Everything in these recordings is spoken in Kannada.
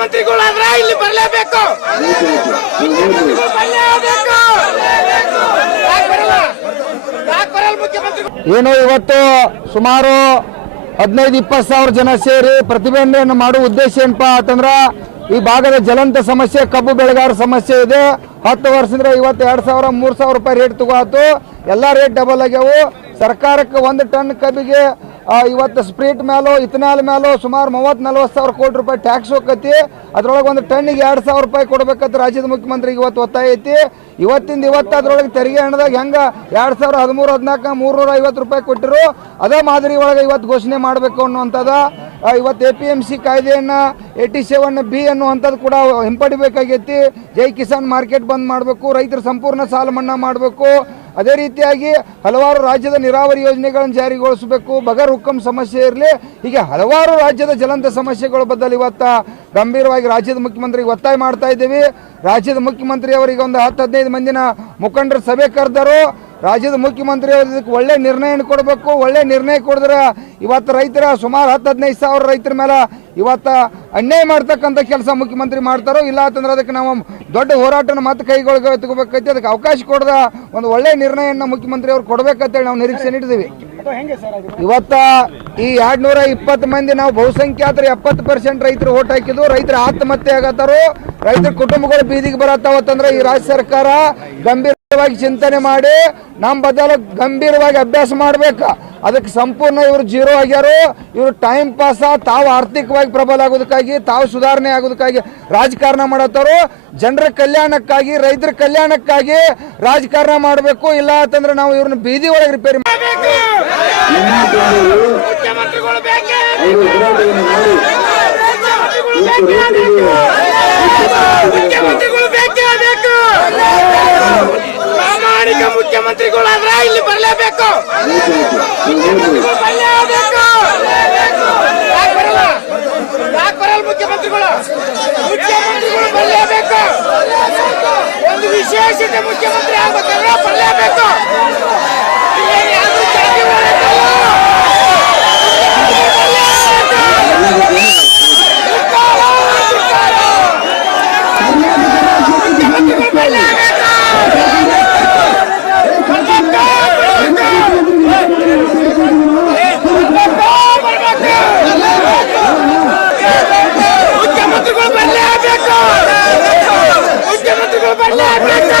ಮುಖ್ಯಮಂತ್ರಿಗಳಾದ್ರೆ ಇಲ್ಲಿ ಬರಲೇಬೇಕು. ಏನು ಇವತ್ತು ಸುಮಾರು ಹದಿನೈದು, ಇಪ್ಪತ್ತು ಸಾವಿರ ಜನ ಸೇರಿ ಪ್ರತಿಭಟನೆಯನ್ನು ಮಾಡುವ ಉದ್ದೇಶ ಏನಪ್ಪ ಅಂತಂದ್ರೆ ಈ ಭಾಗದ ಜಲಂತ ಸಮಸ್ಯೆ, ಕಬ್ಬು ಬೆಳೆಗಾರ ಸಮಸ್ಯೆ ಇದೆ. ಹತ್ತು ವರ್ಷದಿಂದ ಇವತ್ತು ಎರಡು ಸಾವಿರ, ಮೂರು ಸಾವಿರ ರೂಪಾಯಿ ರೇಟ್ ತಗೋತು. ಎಲ್ಲ ರೇಟ್ ಡಬಲ್ ಆಗ್ಯಾವು. ಸರ್ಕಾರಕ್ಕೆ ಒಂದು ಟನ್ ಕಬ್ಬಿಗೆ ಇವತ್ತು ಸ್ಪ್ರೀಟ್ ಮೇಲೋ ಇಥನಾಲ್ ಮೇಲೋ ಸುಮಾರು ಮೂವತ್ತು, ನಲ್ವತ್ತು ಸಾವಿರ ಕೋಟಿ ರೂಪಾಯಿ ಟ್ಯಾಕ್ಸ್ ಹೋಗತಿ. ಅದ್ರೊಳಗೆ ಒಂದು ಟನ್ನಿಗೆ ಎರಡು ಸಾವಿರ ರೂಪಾಯಿ ಕೊಡ್ಬೇಕಂತ ರಾಜ್ಯದ ಮುಖ್ಯಮಂತ್ರಿಗೆ ಇವತ್ತು ಒತ್ತಾಯ ಐತಿ. ಇವತ್ತಿಂದ ಇವತ್ತು ಅದ್ರೊಳಗೆ ತೆರಿಗೆ ಹಣದಾಗ ಹೆಂಗ ಎರಡು ಸಾವಿರ ಹದಿಮೂರು, ಹದಿನಾಲ್ಕು, ಮೂರ್ನೂರ ಐವತ್ತು ರೂಪಾಯಿ ಕೊಟ್ಟರು. ಅದೇ ಮಾದರಿ ಒಳಗೆ ಇವತ್ತು ಘೋಷಣೆ ಮಾಡಬೇಕು ಅನ್ನುವಂಥದ್ದು ಇವತ್ತು ಎ ಪಿ ಎಂ ಸಿ ಕಾಯ್ದೆಯನ್ನು ಏಯ್ಟಿ ಸೆವೆನ್ ಬಿ ಅನ್ನುವಂಥದ್ದು ಕೂಡ ಹಿಂಪಡಿಬೇಕಾಗೈತಿ. ಜೈ ಕಿಸಾನ್ ಮಾರ್ಕೆಟ್ ಬಂದ್ ಮಾಡಬೇಕು, ರೈತರ ಸಂಪೂರ್ಣ ಸಾಲ ಮನ್ನಾ ಮಾಡಬೇಕು. ಅದೇ ರೀತಿಯಾಗಿ ಹಲವಾರು ರಾಜ್ಯದ ನೀರಾವರಿ ಯೋಜನೆಗಳನ್ನು ಜಾರಿಗೊಳಿಸಬೇಕು. ಬಗರ್ ಹುಕ್ಕಂ ಸಮಸ್ಯೆ ಇರಲಿ. ಹೀಗೆ ಹಲವಾರು ರಾಜ್ಯದ ಜ್ವಲಂತ ಸಮಸ್ಯೆಗಳ ಬದಲು ಇವತ್ತ ಗಂಭೀರವಾಗಿ ರಾಜ್ಯದ ಮುಖ್ಯಮಂತ್ರಿಗೆ ಒತ್ತಾಯ ಮಾಡ್ತಾ ಇದ್ದೀವಿ. ರಾಜ್ಯದ ಮುಖ್ಯಮಂತ್ರಿ ಅವರಿಗೆ ಒಂದು ಹತ್ತು ಹದಿನೈದು ಮಂದಿನ ಮುಖಂಡರ ಸಭೆ ಕರೆದರು. ರಾಜ್ಯದ ಮುಖ್ಯಮಂತ್ರಿ ಅವರು ಇದಕ್ಕೆ ಒಳ್ಳೆ ನಿರ್ಣಯ ಕೊಡಬೇಕು ಒಳ್ಳೆ ನಿರ್ಣಯ ಕೊಡಿದ್ರೆ ಇವತ್ತು ರೈತರ ಸುಮಾರು ಹತ್ತು ಹದಿನೈದು ಸಾವಿರ ರೈತರ ಮೇಲೆ ಇವತ್ತ ಅನ್ಯಾಯ ಮಾಡ್ತಕ್ಕಂಥ ಕೆಲಸ ಮುಖ್ಯಮಂತ್ರಿ ಮಾಡ್ತಾರೋ ಇಲ್ಲ ಅಂತಂದ್ರೆ ಅದಕ್ಕೆ ನಾವು ದೊಡ್ಡ ಹೋರಾಟನ ಮತ್ತೆ ಕೈಗೊಳ್ಗೆ ತಗೋಬೇಕೈತಿ ಅದಕ್ಕೆ ಅವಕಾಶ ಕೊಡದ ಒಂದು ಒಳ್ಳೆ ನಿರ್ಣಯನ ಮುಖ್ಯಮಂತ್ರಿ ಅವ್ರು ಕೊಡ್ಬೇಕಂತೇಳಿ ನಾವು ನಿರೀಕ್ಷೆ ನೀಡಿದ್ದೀವಿ ಇವತ್ತ ಈ ಎರಡ್ ನೂರ ಇಪ್ಪತ್ತು ಮಂದಿ ನಾವು ಬಹುಸಂಖ್ಯಾತರು ಎಪ್ಪತ್ತು ಪರ್ಸೆಂಟ್ ರೈತರು ಓಟ್ ಹಾಕಿದ್ದು ರೈತರ ಆತ್ಮಹತ್ಯೆ ಆಗತ್ತಾರೋ ರೈತರ ಕುಟುಂಬಗಳು ಬೀದಿಗೆ ಬರತ್ತಾವತ್ತಂದ್ರೆ ಈ ರಾಜ್ಯ ಸರ್ಕಾರ ಗಂಭೀರವಾಗಿ ಚಿಂತನೆ ಮಾಡಿ ನಮ್ಮ ಬದಲು ಗಂಭೀರವಾಗಿ ಅಭ್ಯಾಸ ಮಾಡಬೇಕು. ಅದಕ್ಕೆ ಸಂಪೂರ್ಣ ಇವರು ಜೀರೋ ಆಗ್ಯಾರು. ಇವರು ಟೈಮ್ ಪಾಸ ತಾವು ಆರ್ಥಿಕವಾಗಿ ಪ್ರಬಲ ಆಗೋದಕ್ಕಾಗಿ ತಾವು ಸುಧಾರಣೆ ಆಗೋದಕ್ಕಾಗಿ ರಾಜಕಾರಣ ಮಾಡತ್ತಾರು ಜನರ ಕಲ್ಯಾಣಕ್ಕಾಗಿ ರೈತರ ಕಲ್ಯಾಣಕ್ಕಾಗಿ ರಾಜಕಾರಣ ಮಾಡಬೇಕು. ಇಲ್ಲ ಅಂತಂದ್ರೆ ನಾವು ಇವ್ರನ್ನ ಬೀದಿ ಒಳಗೆ ರಿಪೇರಿ ಮುಖ್ಯಮಂತ್ರಿಗಳು ಮುಖ್ಯಮಂತ್ರಿಗಳಾದ್ರೆ ಇಲ್ಲಿ ಬರಲೇಬೇಕು. ಮುಖ್ಯಮಂತ್ರಿಗಳು ಬರಲೇಬೇಕು. ಯಾಕೆ ಬರಲ್ಲ? ಯಾಕೆ ಬರಲ್ಲ ಮುಖ್ಯಮಂತ್ರಿಗಳು? ಮುಖ್ಯಮಂತ್ರಿಗಳು ಬರಲೇಬೇಕು. ಒಂದು ವಿಶೇಷತೆ ಮುಖ್ಯಮಂತ್ರಿ ಆಗ್ಬೇಕಂದ್ರೆ ಬರಲೇಬೇಕು ಇಲ್ಲಿ ಯಾವ್ದು ಜಾತಿ ಹೋರಾಟಲ್ಲ. ಮುಖ್ಯಮಂತ್ರಿಗಳು ಬರಲೇಬೇಕು ಮುಖ್ಯಮಂತ್ರಿಗಳು ಬರಲೇಬೇಕು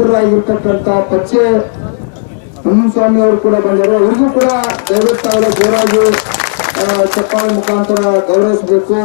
ಪುತ್ರರಾಗಿರ್ತಕ್ಕಂಥ ಪಚ್ಚೆ ಸ್ವಾಮಿ ಅವರು ಕೂಡ ಬಂದರು ಅವ್ರಿಗೂ ಕೂಡ ದಯವಿಟ್ಟು ಅವರ ಜೋರಾಗಿ ಆ, ಚಪ್ಪಾಳೆ ಮುಖಾಂತರ ಗೌರವಿಸಬೇಕು